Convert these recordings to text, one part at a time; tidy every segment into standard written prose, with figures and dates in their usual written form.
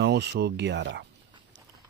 911,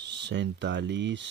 47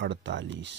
48।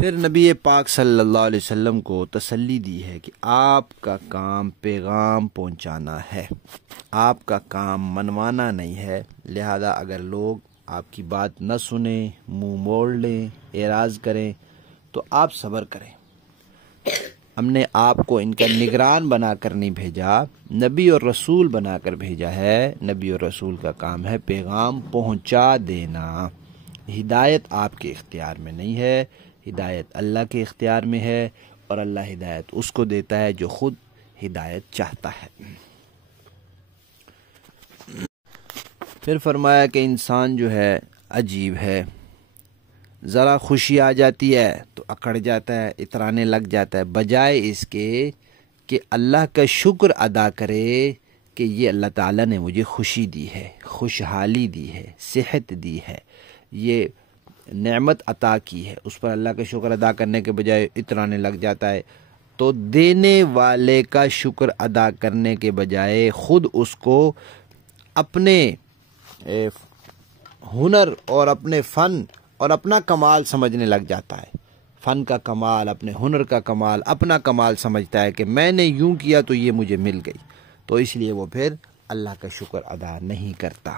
پھر نبی پاک صلی اللہ علیہ وسلم کو تسلی دی ہے کہ آپ کا کام پیغام پہنچانا ہے، آپ کا کام منوانا نہیں ہے، لہذا اگر لوگ آپ کی بات نہ سنیں، منہ موڑ لیں، اعراض کریں تو آپ صبر کریں۔ ہم نے آپ کو ان کا نگران بنا کر نہیں بھیجا، نبی اور رسول بنا کر بھیجا ہے۔ نبی اور رسول کا کام ہے پیغام پہنچا دینا۔ ہدایت آپ کے اختیار میں نہیں ہے، ہدایت اللہ کے اختیار میں ہے، اور اللہ ہدایت اس کو دیتا ہے جو خود ہدایت چاہتا ہے۔ پھر فرمایا کہ انسان جو ہے عجیب ہے، ذرا خوشی آ جاتی ہے تو اکڑ جاتا ہے، اترانے لگ جاتا ہے، بجائے اس کے کہ اللہ کا شکر ادا کرے کہ یہ اللہ تعالیٰ نے مجھے خوشی دی ہے، خوشحالی دی ہے، صحت دی ہے، یہ نعمت عطا کی ہے، اس پر اللہ کا شکر ادا کرنے کے بجائے اترانے لگ جاتا ہے۔ تو دینے والے کا شکر ادا کرنے کے بجائے خود اس کو اپنے ہنر اور اپنے فن اور اپنا کمال سمجھنے لگ جاتا ہے، فن کا کمال، اپنے ہنر کا کمال، اپنا کمال سمجھتا ہے کہ میں نے یوں کیا تو یہ مجھے مل گئی، تو اس لیے وہ پھر اللہ کا شکر ادا نہیں کرتا۔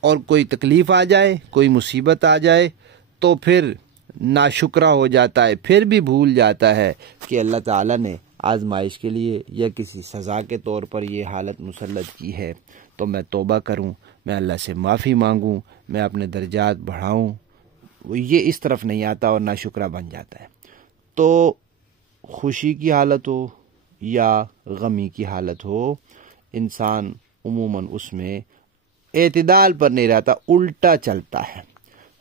اور کوئی تکلیف آ جائے، کوئی مصیبت آ جائے تو پھر ناشکرا ہو جاتا ہے، پھر بھی بھول جاتا ہے کہ اللہ تعالیٰ نے آزمائش کے لیے یا کسی سزا کے طور پر یہ حالت مسلط کی ہے، تو میں توبہ کروں، میں اللہ سے معافی مانگوں، میں اپنے درجات بڑھاؤں۔ وہ یہ اس طرف نہیں آتا اور ناشکرا بن جاتا ہے۔ تو خوشی کی حالت ہو یا غمی کی حالت ہو، انسان عموماً اس میں اعتدال پر نہیں رہتا، الٹا چلتا ہے۔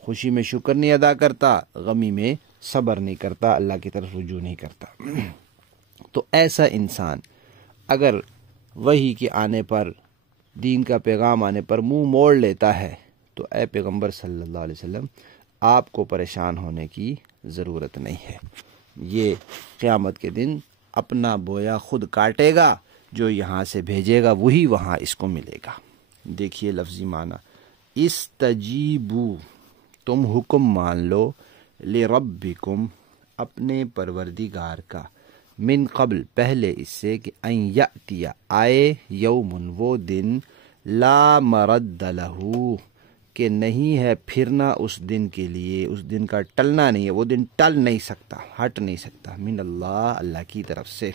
خوشی میں شکر نہیں ادا کرتا، غمی میں صبر نہیں کرتا، اللہ کی طرف رجوع نہیں کرتا۔ تو ایسا انسان اگر وحی کے آنے پر، دین کا پیغام آنے پر منہ موڑ لیتا ہے تو اے پیغمبر صلی اللہ علیہ وسلم، آپ کو پریشان ہونے کی ضرورت نہیں ہے۔ یہ قیامت کے دن اپنا بویا خود کاٹے گا، جو یہاں سے بھیجے گا وہی وہاں اس کو ملے گا۔ دیکھیے لفظی معنی، استجیبو، تم حکم مان لو، لربکم، اپنے پروردگار کا، من قبل، پہلے اس سے، کہ ان یأتی، آئے، یومن، وہ دن، لا مرد لہو، کہ نہیں ہے پھرنا اس دن کے لیے، اس دن کا ٹلنا نہیں ہے، وہ دن ٹل نہیں سکتا، ہٹ نہیں سکتا، من اللہ، اللہ کی طرف سے۔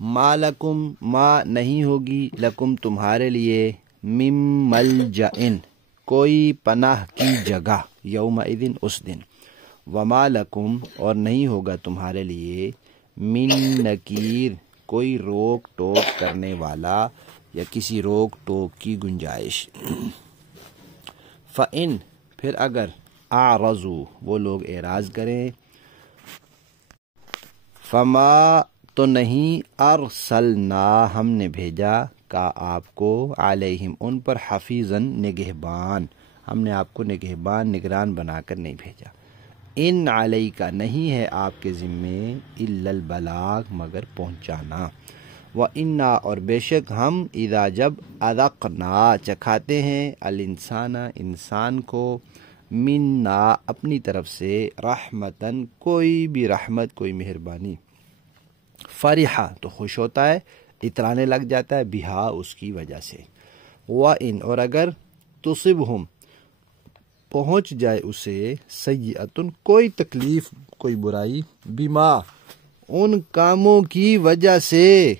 ما لکم، ما نہیں ہوگی، لکم تمہارے لیے، من ملجئن، کوئی پناہ کی جگہ، یومئذ، اس دن، وما لکم، اور نہیں ہوگا تمہارے لیے، من نکیر، کوئی روک ٹوک کرنے والا یا کسی روک ٹوک کی گنجائش۔ فَإِن، پھر اگر، اعرضوا، وہ لوگ اعراض کریں، فما، تو نہیں، ارسلنا، ہم نے بھیجا، کا آپ کو، علیہم، ان پر، حفیظاً، نگہبان، ہم نے آپ کو نگہبان، نگران بنا کر نہیں بھیجا۔ ان علیکا، نہیں ہے آپ کے ذمے، الا البلاغ، مگر پہنچانا۔ وَإِنَّا، اور بے شک ہم، اذا، جب، اذقنا، چکھاتے ہیں، الانسان، انسان کو، منا، اپنی طرف سے، رحمتاً، کوئی بھی رحمت، کوئی مہربانی، فرحہ، تو خوش ہوتا ہے، اترانے لگ جاتا ہے، بہا، اس کی وجہ سے۔ وَإِن، اور اگر، تصبہم، پہنچ جائے اسے، سیئتن، کوئی تکلیف، کوئی برائی، بما، ان کاموں کی وجہ سے،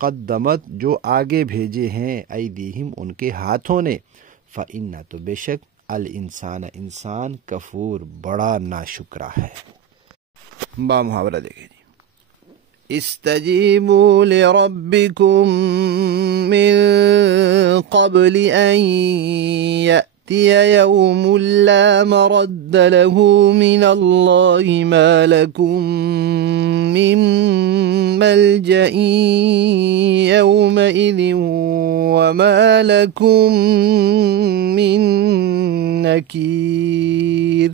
قدمت، جو آگے بھیجے ہیں، ایدیہم، ان کے ہاتھوں نے، فإن، تو بے شک، الانسان، انسان، کفور، بڑا ناشکرا ہے۔ با محاورہ دیکھیں جی، استجیبوا لربکم من قبل ان یأتی یوم لا مرد له من اللہ ما لکم من ملجأ یومئذ وما لکم من نکیر۔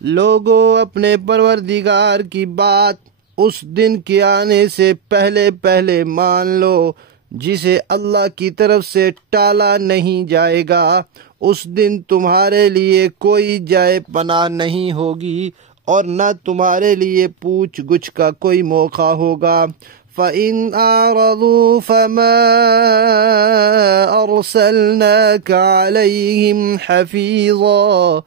لوگو، اپنے پروردگار کی بات اس دن کے آنے سے پہلے پہلے مان لو، جسے اللہ کی طرف سے ٹالا نہیں جائے گا۔ اس دن تمہارے لیے کوئی جائے پناہ نہیں ہوگی اور نہ تمہارے لیے پوچھ گچھ کا کوئی موقع ہوگا۔ فَإِنْ أَعْرَضُوا فَمَا أَرْسَلْنَاكَ عَلَيْهِمْ حَفِيظًا،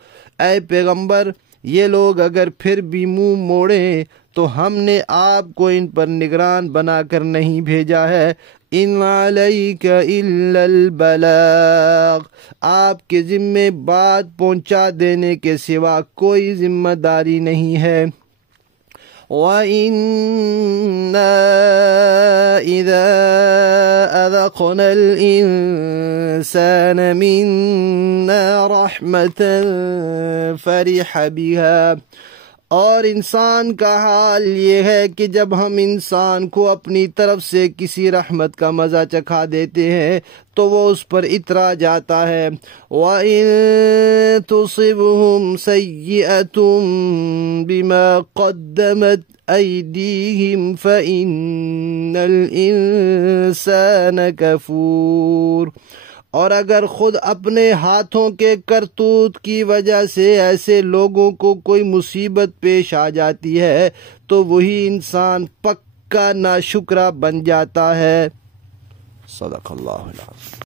اے پیغمبر یہ لوگ اگر پھر بھی منہ موڑیں تو ہم نے آپ کو ان پر نگران بنا کر نہیں بھیجا ہے۔ ان علیک الا البلاغ، آپ کے ذمے بات پہنچا دینے کے سوا کوئی ذمہ داری نہیں ہے۔ وَإِنَّا إِذَا أَذَقْنَا الْإِنسَانَ مِنَّا رَحْمَةً فَرِحَ بِهَا، اور انسان کا حال یہ ہے کہ جب ہم انسان کو اپنی طرف سے کسی رحمت کا مزہ چکھا دیتے ہیں تو وہ اس پر اترا جاتا ہے۔ وَإِن تُصِبْهُمْ سَيِّئَةٌ بِمَا قَدَّمَتْ أَيْدِيهِمْ فَإِنَّ الْإِنسَانَ كَفُورٌ، اور اگر خود اپنے ہاتھوں کے کرتوت کی وجہ سے ایسے لوگوں کو کوئی مصیبت پیش آ جاتی ہے تو وہی انسان پکا ناشکرا بن جاتا ہے۔ صدق اللہ العظیم۔